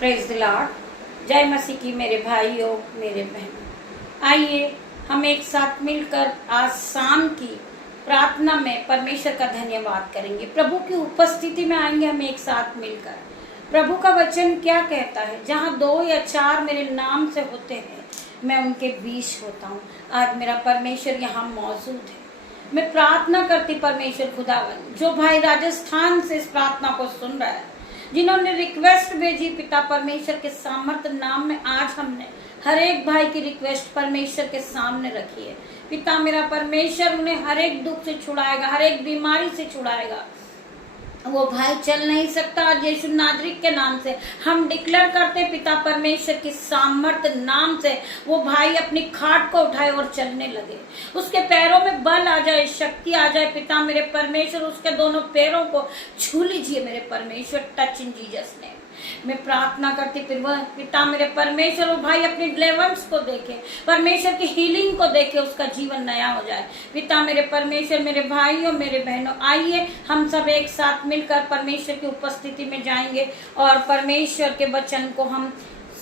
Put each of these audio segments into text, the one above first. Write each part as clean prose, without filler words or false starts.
Praise the Lord. जय मसीह की मेरे भाइयों मेरे बहनों, आइए हम एक साथ मिलकर आज शाम की प्रार्थना में परमेश्वर का धन्यवाद करेंगे। प्रभु की उपस्थिति में आएंगे हम एक साथ मिलकर। प्रभु का वचन क्या कहता है? जहाँ 2 या 4 मेरे नाम से होते हैं मैं उनके बीच होता हूँ। आज मेरा परमेश्वर यहाँ मौजूद है। मैं प्रार्थना करती परमेश्वर खुदावन, जो भाई राजस्थान से इस प्रार्थना को सुन रहा है, जिन्होंने रिक्वेस्ट भेजी पिता परमेश्वर के सामर्थ्य नाम में, आज हमने हर एक भाई की रिक्वेस्ट परमेश्वर के सामने रखी है। पिता मेरा परमेश्वर उन्हें हर एक दुख से छुड़ाएगा, हर एक बीमारी से छुड़ाएगा। वो भाई चल नहीं सकता, आज यीशु नाजरीत के नाम से हम डिक्लेयर करते पिता परमेश्वर की सामर्थ्य नाम से वो भाई अपनी खाट को उठाए और चलने लगे। उसके पैरों में बल आ जाए, शक्ति आ जाए। पिता मेरे परमेश्वर उसके दोनों पैरों को छू लीजिए मेरे परमेश्वर, टच इन जीसस नेम। मैं प्रार्थना करती पिता मेरे परमेश्वर वो भाई अपनी डिलीवरेंस को देखे, परमेश्वर की हीलिंग को देखे, उसका जीवन नया हो जाए। पिता मेरे परमेश्वर, मेरे भाइयों मेरे बहनों, आइए हम सब एक साथ मिलकर परमेश्वर की उपस्थिति में जाएंगे और परमेश्वर के वचन को हम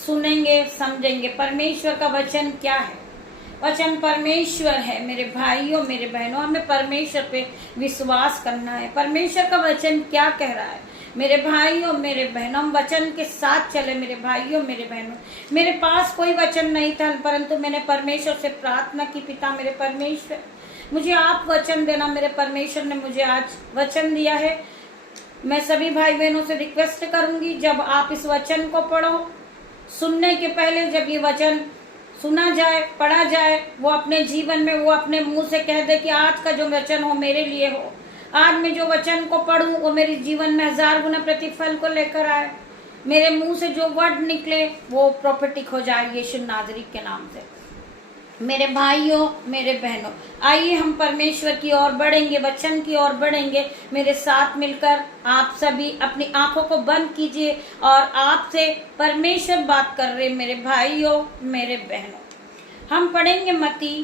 सुनेंगे, समझेंगे। परमेश्वर का वचन क्या है? वचन परमेश्वर है मेरे भाइयों मेरे बहनों। हमें परमेश्वर पे विश्वास करना है। परमेश्वर का वचन क्या कह रहा है मेरे भाइयों मेरे बहनों? हम वचन के साथ चले मेरे भाइयों मेरे बहनों। मेरे पास कोई वचन नहीं था, परंतु मैंने परमेश्वर से प्रार्थना की, पिता मेरे परमेश्वर मुझे आप वचन देना। मेरे परमेश्वर ने मुझे आज वचन दिया है। मैं सभी भाई बहनों से रिक्वेस्ट करूंगी, जब आप इस वचन को पढ़ो, सुनने के पहले जब ये वचन सुना जाए, पढ़ा जाए, वो अपने जीवन में, वो अपने मुंह से कह दे कि आज का जो वचन हो मेरे लिए हो। आज मैं जो वचन को पढ़ूं वो मेरे जीवन में 1000 गुना प्रतिफल को लेकर आए। मेरे मुंह से जो वर्ड निकले वो प्रॉफिटिक हो जाए यीशु नाजरीत के नाम से। मेरे भाइयों मेरे बहनों, आइए हम परमेश्वर की ओर बढ़ेंगे, वचन की ओर बढ़ेंगे। मेरे साथ मिलकर आप सभी अपनी आंखों को बंद कीजिए और आपसे परमेश्वर बात कर रहे मेरे भाइयों मेरे बहनों। हम पढ़ेंगे मत्ती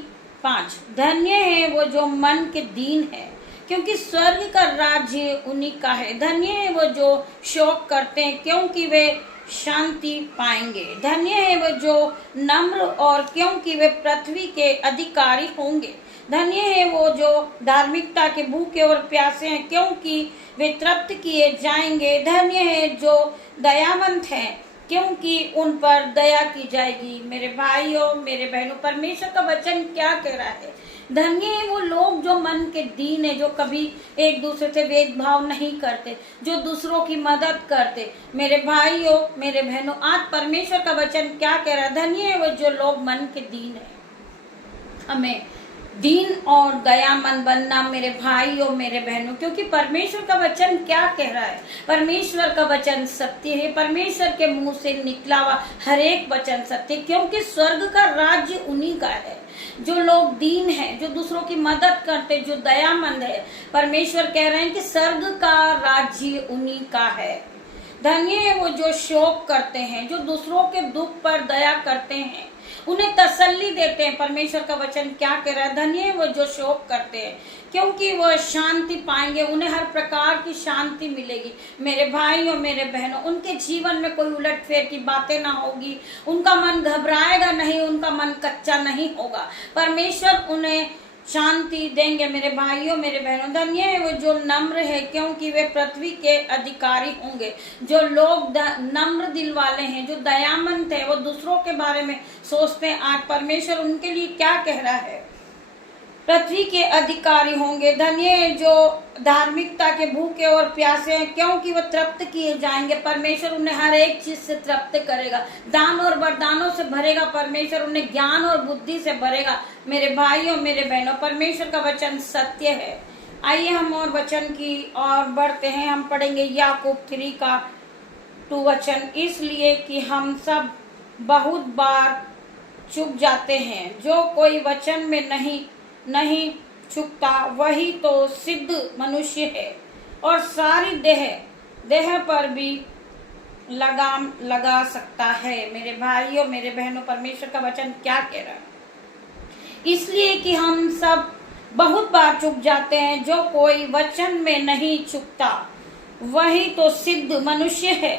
5। धन्य है वो जो मन के दीन है, क्योंकि स्वर्ग का राज्य उन्हीं का है। धन्य है वो जो शोक करते हैं, क्योंकि वे शांति पाएंगे। धन्य है वो जो नम्र, और क्योंकि वे पृथ्वी के अधिकारी होंगे। धन्य है वो जो धार्मिकता के भूखे और प्यासे हैं, क्योंकि वे तृप्त किए जाएंगे। धन्य है जो दयावंत हैं, क्योंकि उन पर दया की जाएगी। मेरे भाइयों मेरे बहनों, परमेश्वर का वचन क्या कह रहा है? धन्य है वो लोग जो मन के दीन है, जो कभी एक दूसरे से भेदभाव नहीं करते, जो दूसरों की मदद करते। मेरे भाइयों मेरे बहनों, आज परमेश्वर का वचन क्या कह रहा है? धन्य है वो जो लोग मन के दीन है। हमें दीन और दयामंद बनना मेरे भाइयों मेरे बहनों, क्योंकि परमेश्वर का वचन क्या कह रहा है? परमेश्वर का वचन सत्य है। परमेश्वर के मुंह से निकला हुआ हर एक वचन सत्य, क्योंकि स्वर्ग का राज्य उन्हीं का है। जो लोग दीन है, जो दूसरों की मदद करते, जो दयामंद है, परमेश्वर कह रहे हैं कि स्वर्ग का राज्य उन्हीं का है। धन्य है वो जो शोक करते हैं, जो दूसरों के दुख पर दया करते हैं, उन्हें तसल्ली देते हैं। परमेश्वर का वचन क्या कह रहा है? धन्य है वो जो शोक करते हैं, क्योंकि वो शांति पाएंगे, उन्हें हर प्रकार की शांति मिलेगी। मेरे भाइयों मेरे बहनों, उनके जीवन में कोई उलटफेर की बातें ना होगी, उनका मन घबराएगा नहीं, उनका मन कच्चा नहीं होगा। परमेश्वर उन्हें शांति देंगे। मेरे भाइयों मेरे बहनों, धन्य है वो जो नम्र है, क्योंकि वे पृथ्वी के अधिकारी होंगे। जो लोग नम्र दिल वाले हैं, जो दयामंद है, वो दूसरों के बारे में सोचते हैं। आज परमेश्वर उनके लिए क्या कह रहा है? पृथ्वी के अधिकारी होंगे। धन्य है जो धार्मिकता के भूखे और प्यासे हैं, क्योंकि वो तृप्त किए जाएंगे। परमेश्वर उन्हें हर एक चीज से तृप्त करेगा, दान और वरदानों से भरेगा। परमेश्वर उन्हें ज्ञान और बुद्धि से भरेगा। मेरे भाइयों मेरे बहनों, परमेश्वर का वचन सत्य है। आइए हम और वचन की ओर बढ़ते हैं। हम पढ़ेंगे याकूब 3 का 2 वचन। इसलिए कि हम सब बहुत बार चूक जाते हैं। जो कोई वचन में नहीं चुकता वही तो सिद्ध मनुष्य है, और सारी देह पर भी लगाम लगा सकता है। मेरे भाइयों मेरे बहनों, परमेश्वर का वचन क्या कह रहा है? इसलिए कि हम सब बहुत बार चूक जाते हैं। जो कोई वचन में नहीं चुकता वही तो सिद्ध मनुष्य है।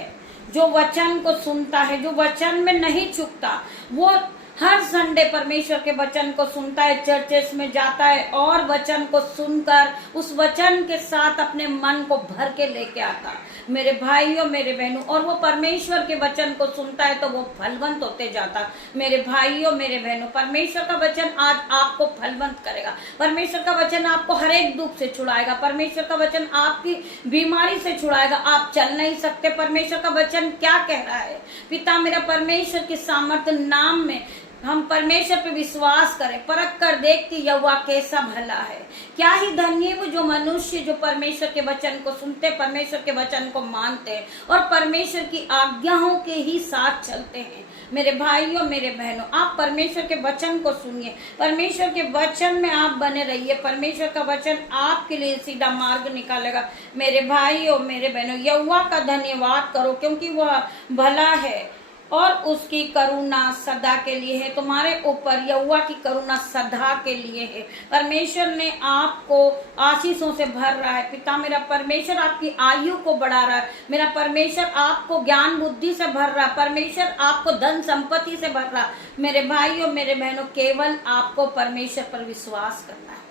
जो वचन को सुनता है, जो वचन में नहीं चूकता, वो हर संडे परमेश्वर के वचन को सुनता है, चर्चेस में जाता है और वचन को सुनकर उस वचन के साथ अपने मन को भर के लेके आता है मेरे भाइयों मेरे बहनों। और वो परमेश्वर के वचन को सुनता है तो वो फलवंत होते जाता मेरे भाइयों मेरे बहनों। परमेश्वर का वचन आज आपको फलवंत करेगा। परमेश्वर का वचन आपको हर एक दुख से छुड़ाएगा। परमेश्वर का वचन आपकी बीमारी से छुड़ाएगा। आप चल नहीं सकते, परमेश्वर का वचन क्या कह रहा है? पिता मेरा परमेश्वर के सामर्थ्य नाम में हम परमेश्वर पे विश्वास करें, परख कर देख कि यहोवा कैसा भला है। क्या ही धन्य वो जो मनुष्य जो परमेश्वर के वचन को सुनते, परमेश्वर के वचन को मानते हैं और परमेश्वर की आज्ञाओं के ही साथ चलते हैं। मेरे भाइयों मेरे बहनों, आप परमेश्वर के वचन को सुनिए, परमेश्वर के वचन में आप बने रहिए। परमेश्वर का वचन आपके लिए सीधा मार्ग निकालेगा। मेरे भाइयों मेरे बहनों, यहोवा का धन्यवाद करो क्योंकि वह भला है और उसकी करुणा सदा के लिए है। तुम्हारे ऊपर यहोवा की करुणा सदा के लिए है। परमेश्वर ने आपको आशीषों से भर रहा है। पिता मेरा परमेश्वर आपकी आयु को बढ़ा रहा है। मेरा परमेश्वर आपको ज्ञान बुद्धि से भर रहा है। परमेश्वर आपको धन संपत्ति से भर रहा है। मेरे भाइयों मेरे बहनों, केवल आपको परमेश्वर पर विश्वास करना है।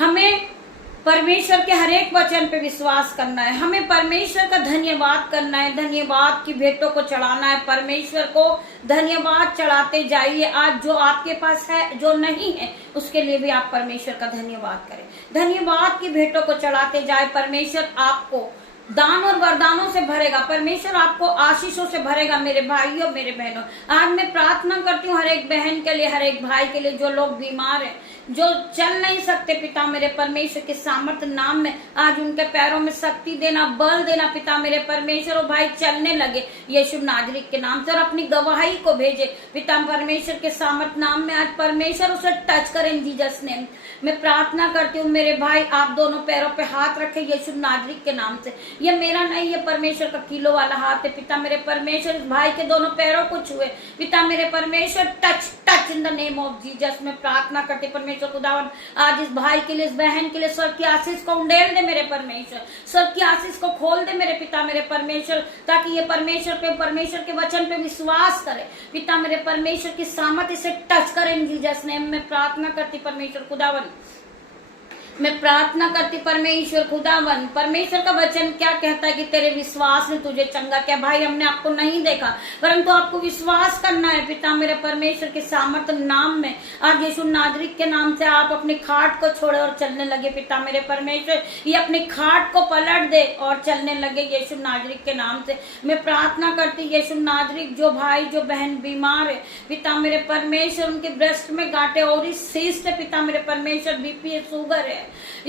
हमें परमेश्वर के हर एक वचन पे विश्वास करना है। हमें परमेश्वर का धन्यवाद करना है, धन्यवाद की भेंटों को चढ़ाना है। परमेश्वर को धन्यवाद चढ़ाते जाइए। आज जो आपके पास है, जो नहीं है, उसके लिए भी आप परमेश्वर का धन्यवाद करें। धन्यवाद की भेंटों को चढ़ाते जाए। परमेश्वर आपको दान और वरदानों से भरेगा। परमेश्वर आपको आशीषों से भरेगा। मेरे भाइयों मेरे बहनों, आज मैं प्रार्थना करती हूँ हर एक बहन के लिए, हर एक भाई के लिए, जो लोग बीमार हैं, जो चल नहीं सकते। पिता मेरे परमेश्वर के सामर्थ्य नाम में आज उनके पैरों में शक्ति देना, बल देना। पिता मेरे परमेश्वर, वो भाई चलने लगे यीशु नाजरीत के नाम से और अपनी गवाही को भेजे। पिता परमेश्वर के सामर्थ्य नाम में आज परमेश्वर उसे टच करें जीसस नेम। मैं प्रार्थना करती हूँ मेरे भाई, आप दोनों पैरों पे हाथ रखें यीशु नाजरीत के नाम से। ये मेरा नहीं, ये परमेश्वर का किलो वाला हाथ है। पिता मेरे परमेश्वर इस भाई के दोनों पैरों को छुए। पिता मेरे परमेश्वर, touch touch in the name of Jesus. मैं प्रार्थना करती परमेश्वर खुदावन, आज इस भाई के लिए, इस बहन के लिए स्वर्ग की आशीष को उंडेल दे मेरे परमेश्वर। स्वर्ग की आशीष को खोल दे मेरे पिता मेरे परमेश्वर, ताकि ये परमेश्वर पे, परमेश्वर के वचन पे विश्वास करे। पिता मेरे परमेश्वर की सामर्थ्य से टच करें जीसस नेम। में प्रार्थना करती परमेश्वर खुदावन, मैं प्रार्थना करती परमेश्वर खुदावन। परमेश्वर का वचन क्या कहता है कि तेरे विश्वास ने तुझे चंगा किया। भाई, हमने आपको नहीं देखा, परंतु आपको विश्वास करना है। पिता मेरे परमेश्वर के सामर्थ्य नाम में आज यीशु नाजरीत के नाम से आप अपनी खाट को छोड़े और चलने लगे। पिता मेरे परमेश्वर, ये अपनी खाट को पलट दे और चलने लगे यीशु नाजरीत के नाम से। मैं प्रार्थना करती यीशु नाजरीत, जो भाई जो बहन बीमार है, पिता मेरे परमेश्वर, उनके ब्रेस्ट में गांठे और इस सीस्ट है। पिता मेरे परमेश्वर, बीपी है, शुगर है,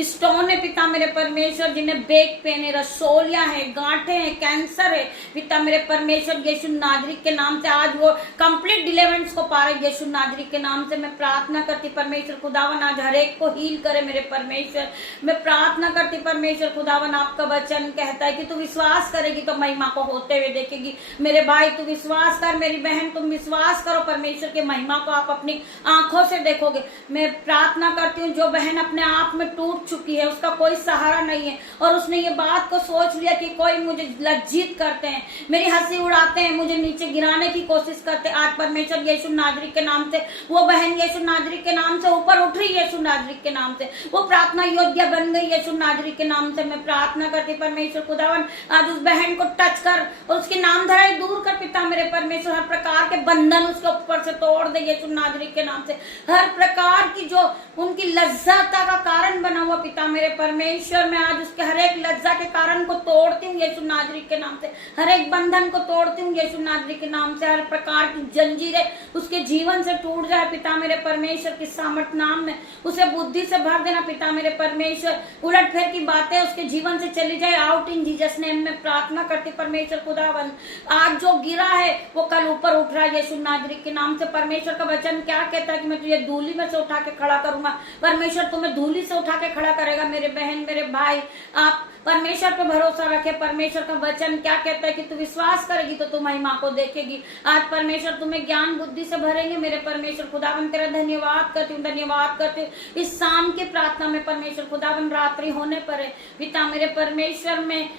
स्टोन है। पिता मेरे परमेश्वर, जिन्हें बैक पेन है, रसोलियां है, गांठे हैं, कैंसर है, पिता मेरे परमेश्वर यीशु नाजरीत के नाम से आज वो कंप्लीट डिलीवरेंस को पा रहे यीशु नाजरीत के नाम से। मैं प्रार्थना करती परमेश्वर खुदावन, आज हर एक को हील करे मेरे परमेश्वर। मैं प्रार्थना करती परमेश्वर खुदावन, आपका वचन कहता है कि तू विश्वास करेगी तो महिमा को होते हुए देखेगी। मेरे भाई, तू विश्वास कर, मेरी बहन तुम विश्वास करो, परमेश्वर की महिमा को आप अपनी आंखों से देखोगे। मैं प्रार्थना करती हूँ जो बहन अपने आप में टूट चुकी है, उसका कोई सहारा नहीं है और उसने ये बात को सोच लिया कि कोई मुझे लज्जित करते हैं, मेरी हंसी उड़ाते हैं, मुझे नीचे गिराने की कोशिश करते हैं। आज परमेश्वर यीशु नाजरीत के नाम से वो बहन यीशु नाजरीत के नाम से ऊपर उठ रही है। यीशु नाजरीत के नाम से वो प्रार्थना योग्य बन गई। यीशु नाजरीत के नाम से मैं प्रार्थना करती परमेश्वर खुदावन, आज उस बहन को टच कर और उसकी नाम धराई दूर कर। पिता मेरे परमेश्वर, हर प्रकार के बंधन उसके ऊपर से तोड़ दे यीशु नाजरीत के नाम से। हर प्रकार की जो उनकी लज्जता का कारण बना हुआ, पिता मेरे परमेश्वर, मैं आज उसके हर एक लज्जा के कारण को तोड़ती हूँ यीशु नाजरीत के नाम से। हर एक बंधन को तोड़ती हूँ यीशु नाजरीत के नाम से। हर प्रकार की जंजीरें उसके जीवन से टूट जाए पिता मेरे परमेश्वर की सामर्थ नाम में। उसे बुद्धि से भर देना पिता मेरे परमेश्वर। उलट फेर की बातें उसके जीवन से चली जाए, आउट इन जीसस नेम में प्रार्थना करती परमेश्वर खुदावन। आज जो गिरा है वो कल ऊपर उठ रहा है यीशु नाजरीत के नाम से। परमेश्वर का वचन क्या कहता है कि मैं तुझे धूली में से उठा के खड़ा करूंगा। परमेश्वर तुम्हें धूली से उठा के खड़ा करेगा। मेरे बहन मेरे भाई, आप परमेश्वर पे भरोसा रखे। परमेश्वर का वचन क्या कहता है कि तू विश्वास करेगी तो तू महिमा को देखेगी। आज परमेश्वर तुम्हें ज्ञान बुद्धि से भरेंगे। मेरे परमेश्वर खुदावन, तेरा धन्यवाद करती हूँ, धन्यवाद करती हूँ। इस शाम की प्रार्थना में परमेश्वर खुदावन, रात्रि होने पर है पिता मेरे परमेश्वर में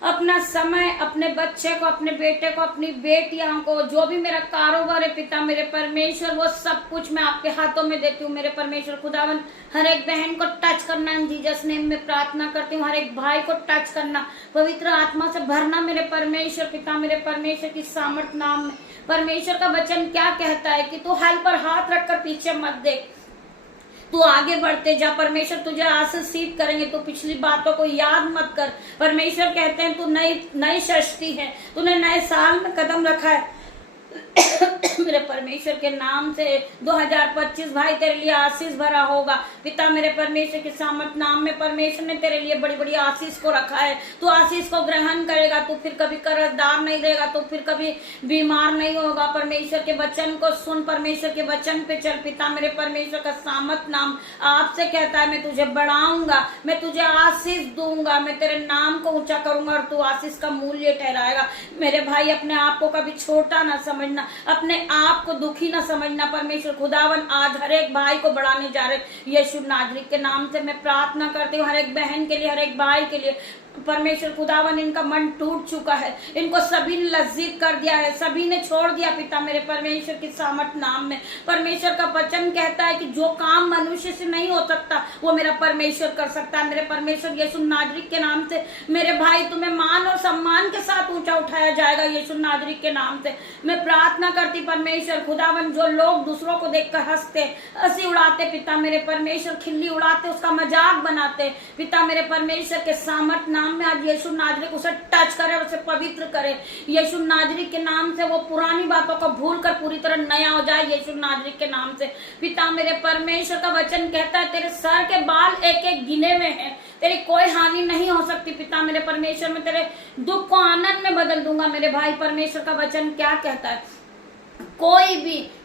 अपना समय, अपने बच्चे को, अपने बेटे को, अपनी बेटियां को, जो भी मेरा कारोबार है पिता मेरे परमेश्वर, वो सब कुछ मैं आपके हाथों में देती हूँ मेरे परमेश्वर खुदावन। हर एक बहन को टच करना, इन जीसस नेम में प्रार्थना करती हूँ। हर एक भाई को टच करना, पवित्र आत्मा से भरना मेरे परमेश्वर पिता मेरे परमेश्वर की सामर्थ नाम में। परमेश्वर का वचन क्या कहता है कि तू हल पर हाथ रखकर पीछे मत देख, तू आगे बढ़ते जा, परमेश्वर तुझे आशीषित करेंगे। तू पिछली बातों को याद मत कर। परमेश्वर कहते हैं तू नई सृष्टि है, तूने नए साल में कदम रखा है मेरे परमेश्वर के नाम से 2025 भाई तेरे लिए आशीष भरा होगा पिता मेरे परमेश्वर के सामर्थ नाम में। परमेश्वर ने तेरे लिए बड़ी बड़ी आशीष को रखा है, तू आशीष को ग्रहण करेगा, तू फिर कभी कर्जदार नहीं रहेगा, तू फिर कभी बीमार नहीं होगा। परमेश्वर के वचन को सुन, परमेश्वर के वचन पे चल। पिता मेरे परमेश्वर का सामर्थ नाम आपसे कहता है मैं तुझे बढ़ाऊंगा, मैं तुझे आशीष दूंगा, मैं तेरे नाम को ऊंचा करूंगा और तू आशीष का मूल्य ठहराएगा। मेरे भाई अपने आप को कभी छोटा ना समझना, अपने आप को दुखी ना समझना। परमेश्वर खुदावन आज हर एक भाई को बढ़ाने जा रहे। यीशु नाजरीत के नाम से मैं प्रार्थना करती हूँ हर एक बहन के लिए, हर एक भाई के लिए। परमेश्वर खुदावन इनका मन टूट चुका है, इनको सभी ने लज्जित कर दिया है, सभी ने छोड़ दिया पिता मेरे परमेश्वर की सामर्थ नाम में। परमेश्वर का वचन कहता है कि जो काम मनुष्य से नहीं हो सकता वो मेरा परमेश्वर कर सकता है। मेरे परमेश्वर यीशु नाजरीत के नाम से मेरे भाई तुम्हें मान और सम्मान के साथ ऊंचा उठाया जाएगा। यीशु नाजरीत के नाम से मैं प्रार्थना करती परमेश्वर खुदावन, जो लोग दूसरों को देखकर हंसते, हंसी उड़ाते पिता मेरे परमेश्वर, खिल्ली उड़ाते, उसका मजाक बनाते पिता मेरे परमेश्वर के सामर्थ नाम में आज यीशु नाजरी उसे टच करे, उसे पवित्र करे। यीशु नाजरी के नाम से वो पुरानी बातों को भूलकर पूरी तरह नया हो जाए यीशु नाजरी के नाम से। पिता मेरे परमेश्वर का वचन कहता है तेरे सर के बाल एक एक गिने हुए हैं, तेरी कोई हानि नहीं हो सकती। पिता मेरे परमेश्वर में तेरे दुख को आनंद में बदल दूंगा। मेरे भाई परमेश्वर का वचन क्या कहता है,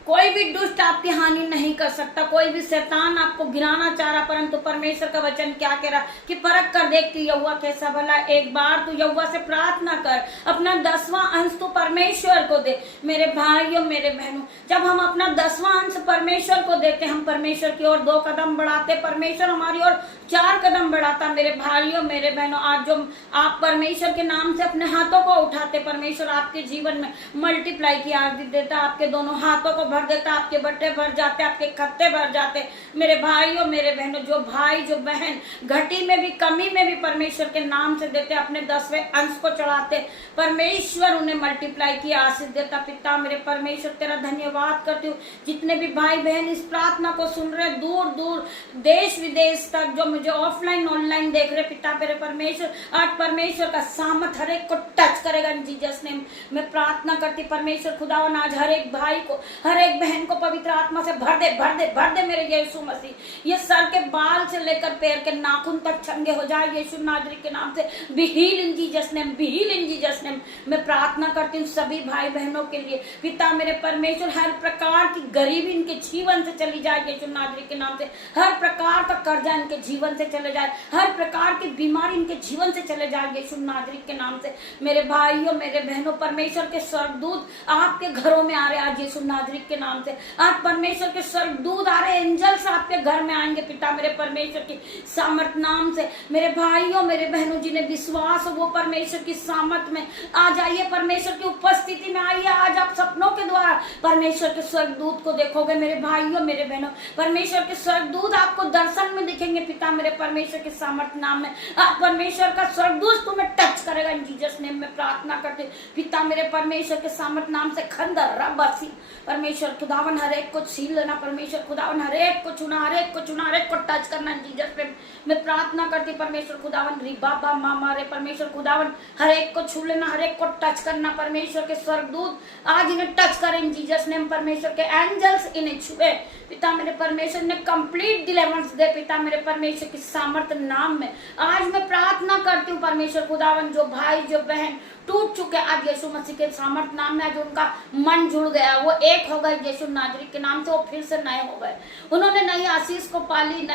कोई भी दुष्ट आपकी हानि नहीं कर सकता, कोई भी शैतान आपको गिराना चाह रहा, परंतु परमेश्वर का वचन क्या कह रहा कि परख कर देख तू यहोवा कैसा भला। एक बार तू यहोवा से प्रार्थना कर, अपना 10वां अंश तू परमेश्वर को दे। मेरे भाइयों मेरे बहनों, जब हम अपना 10वां अंश परमेश्वर को देते, हम परमेश्वर की ओर 2 कदम बढ़ाते, परमेश्वर हमारी ओर 4 कदम बढ़ाता। मेरे भाइयों मेरे बहनों, आज जो आप परमेश्वर के नाम से अपने हाथों को उठाते, परमेश्वर आपके जीवन में मल्टीप्लाई की आशीष देता, आपके दोनों हाथों को भर देता, आपके बट्टे भर जाते, आपके खत्ते भर जाते। मेरे भाइयों मेरे बहनों, जो भाई जो बहन घटी में भी कमी में भी परमेश्वर के नाम से देते, अपने 10वें अंश को चढ़ाते, परमेश्वर उन्हें मल्टीप्लाई की आशीष देता। पिता मेरे परमेश्वर तेरा धन्यवाद करती हूँ। जितने भी भाई बहन इस प्रार्थना को सुन रहे, दूर दूर देश विदेश तक जो मुझे ऑफलाइन ऑनलाइन देख रहे, पिता मेरे परमेश्वर आज परमेश्वर का सामर्थ हर एक को टच करेगा इन जीसस नेम। मैं प्रार्थना करती परमेश्वर खुदावन आज हर एक भाई को, हर एक बहन को पवित्र आत्मा से भर दे, भर दे, भर दे मेरे यीशु मसीह। ये सर के बाल से लेकर पैर के नाखून तक चंगे हो जाए यीशु नाजरी के नाम से। Be heal in Jesus name, be heal in Jesus name. मैं प्रार्थना करती हूँ सभी भाई बहनों के लिए। पिता मेरे परमेश्वर हर प्रकार की गरीबी इनके जीवन से चली जाए यीशु नाजरी के नाम से। हर प्रकार का कर्जा इनके जीवन से चले जाए, हर प्रकार की बीमारी इनके जीवन से चले जाए यीशु नाजरी के नाम से। मेरे भाइयों मेरे बहनों, परमेश्वर के स्वर्गदूत आपके घरों में आ रहे आज यीशु नाजरी के नाम से। आज परमेश्वर के स्वर्गदूत आ रहे, एंजल्स आपके घर में आएंगे पिता मेरे परमेश्वर की सामर्थ नाम से। मेरे भाइयों मेरे बहनों, जिन्हें विश्वास हो वो परमेश्वर की सामर्थ में आ जाइए, परमेश्वर की उपस्थिति में आइए। आज आप सपनों के द्वारा परमेश्वर के स्वर्गदूत को देखोगे। मेरे भाइयों मेरे बहनों, परमेश्वर के स्वर्गदूत आपको दर्शन में दिखेंगे पिता मेरे परमेश्वर के सामर्थ नाम में। आज परमेश्वर का स्वर्गदूत तुम्हें टच करेगा इन जीसस नेम में प्रार्थना करते पिता मेरे परमेश्वर के सामर्थ नाम से। खंडर रबसी परमेश्वर खुदावन हर एक को छीन लेना, परमेश्वर खुदावन हर एक को चुना, हर एक को चुना, हर एक को टच करना जीसस नेम। मैं प्रार्थना करती परमेश्वर खुदावन री बाबा मामा रे, परमेश्वर खुदावन हर एक को छू लेना, हर एक को टच करना। परमेश्वर के स्वर्गदूत आज इन्हें टच करें जीसस नेम। परमेश्वर के एंजल्स इन्हें छुए पिता मेरे परमेश्वर ने कंप्लीट डिलीवरेंस दे पिता मेरे परमेश्वर की सामर्थ नाम में। आज मैं प्रार्थना करती हूँ परमेश्वर खुदावन, जो भाई जो बहन टूट चुके आज यीशु मसीह के सामर्थ नाम में, आज उनका मन जुड़ गया गया, वो एक हो गए यीशु नाजरीक के नाम से, वो फिर से नए हो गए। उन्होंने नई आशीष को पाली,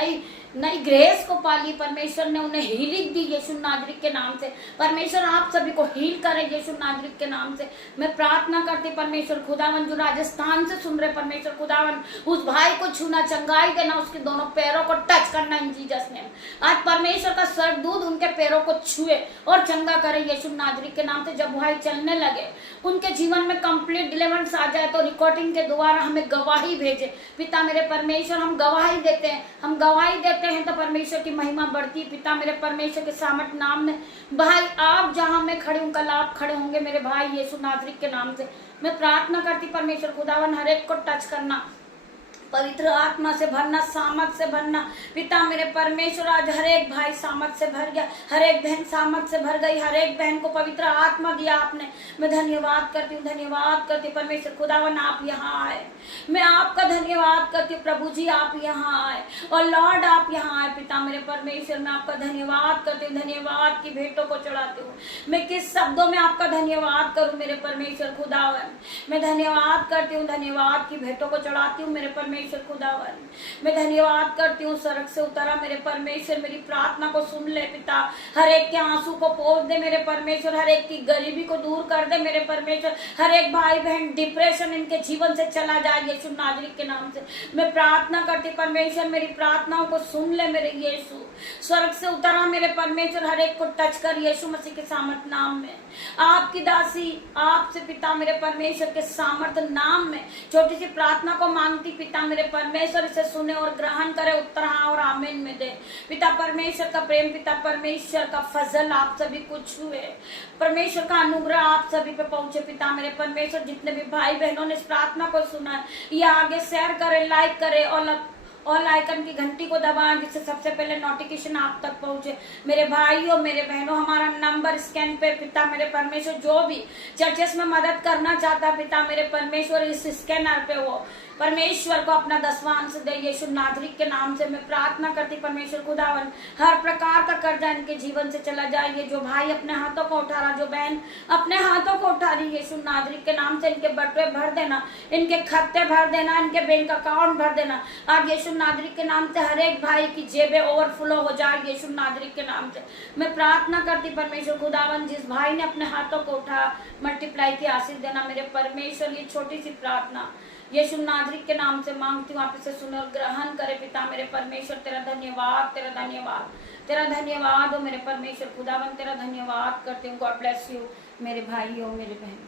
नई ग्रेस को पाली। परमेश्वर ने उन्हें हीलिंग दी यीशु नाजरीक के नाम से। परमेश्वर आप सभी को हील करे यीशु नाजरीक के नाम से। मैं प्रार्थना करती परमेश्वर खुदावन, जो राजस्थान से सुन रहे परमेश्वर खुदावन, उस भाई को छूना, चंगाई देना, उसके दोनों पैरों को टच करना इन जीसस नेम। आज परमेश्वर का सरदूत उनके पैरों को छुए और चंगा करे यीशु नाजरीक के नाम से। जब भाई चलने लगे, उनके जीवन में कंप्लीट डिलीवरेंस आ जाए, तो रिकॉर्डिंग के द्वारा हमें गवाही भेजे पिता मेरे परमेश्वर। हम गवाही देते हैं, हम गवाही देते हैं तो परमेश्वर की महिमा बढ़ती है पिता मेरे परमेश्वर के सामर्थ नाम में। भाई आप जहां मैं खड़े हूं, कल आप खड़े होंगे मेरे भाई यीशु नाजरीक के नाम से। मैं प्रार्थना करती परमेश्वर खुदावन, हर एक को टच करना, पवित्र आत्मा से भरना, सामर्थ से भरना पिता मेरे परमेश्वर। आज हर एक भाई सामर्थ से भर गया, हर एक बहन सामर्थ से भर गई, हर एक बहन को पवित्र आत्मा दिया आपने। मैं धन्यवाद करती हूँ, धन्यवाद करती हूँ परमेश्वर खुदावन, आप यहाँ आए। मैं आपका धन्यवाद करती हूँ प्रभु जी, आप यहाँ आए और लॉर्ड आप यहाँ आए पिता मेरे परमेश्वर। मैं आपका धन्यवाद करती हूँ, धन्यवाद की भेंटों को चढ़ाती हूँ। मैं किस शब्दों में आपका धन्यवाद करूँ मेरे परमेश्वर खुदावन। मैं धन्यवाद करती हूँ, धन्यवाद की भेंटों को चढ़ाती हूँ मेरे परमेश्वर खुदावन। मैं धन्यवाद करती हूँ, स्वर्ग से उतरा मेरे परमेश्वर, मेरी प्रार्थना को सुन ले पिता। हर एक के आंसू को पोंछ दे मेरे परमेश्वर, हर एक की गरीबी को दूर कर दे मेरे परमेश्वर। हर एक भाई बहन डिप्रेशन इनके जीवन से चला जाए यीशु नाजरीक के नाम से। मैं प्रार्थना करती परमेश्वर, मेरी प्रार्थनाओं को सुन ले मेरे यीशु। स्वर्ग से उतरा मेरे परमेश्वर, हर एक को टच कर यीशु मसीह के सामर्थ नाम में। आपकी दासी आपसे पिता मेरे परमेश्वर के सामर्थ नाम में छोटी सी प्रार्थना को मांगती पिता मेरे परमेश्वर, इसे सुने और ग्रहण करे, उत्तर हाँ और आमीन में दे। पिता परमेश्वर का प्रेम, पिता परमेश्वर का फजल आप सभी को छुए, परमेश्वर का अनुग्रह आप सभी पे पहुंचे पिता मेरे परमेश्वर। जितने भी भाई बहनों ने इस प्रार्थना को सुना, या आगे शेयर करे, लाइक करे और आइकन की घंटी को दबाएं, जिससे सबसे पहले नोटिफिकेशन आप तक पहुंचे। मेरे भाइयों मेरे बहनों, हमारा नंबर स्कैन पे पिता मेरे परमेश्वर, जो भी चर्चेस में मदद करना चाहता पिता मेरे परमेश्वर, इस स्कैनर पे वो परमेश्वर को अपना 10वां अंश दे यीशु नाजरीक के नाम से। मैं प्रार्थना करती परमेश्वर खुदावन, हर प्रकार का कर्जा इनके जीवन से चला जाए। ये जो भाई अपने हाथों को उठा रहा, जो बहन अपने हाथों को उठा रही, यीशु नाजरीक के नाम से इनके बटुए भर देना, इनके खाते भर देना, इनके बैंक अकाउंट भर देना। आज यीशु नाजरीक के नाम से हर एक भाई की जेबें ओवरफ्लो हो जाए यीशु नाजरीक के नाम से। मैं प्रार्थना करती परमेश्वर खुदावन, जिस भाई ने अपने हाथों को उठा, मल्टीप्लाई की आशीष देना मेरे परमेश्वर। ये छोटी सी प्रार्थना यीशु नाजरीक के नाम से मांगती हूँ, आप इसे सुने और ग्रहण करे पिता मेरे परमेश्वर। तेरा धन्यवाद, तेरा धन्यवाद, तेरा धन्यवाद हो मेरे परमेश्वर खुदावन, तेरा धन्यवाद करती हूँ। गॉड ब्लेस यू मेरे भाई हो मेरे बहन।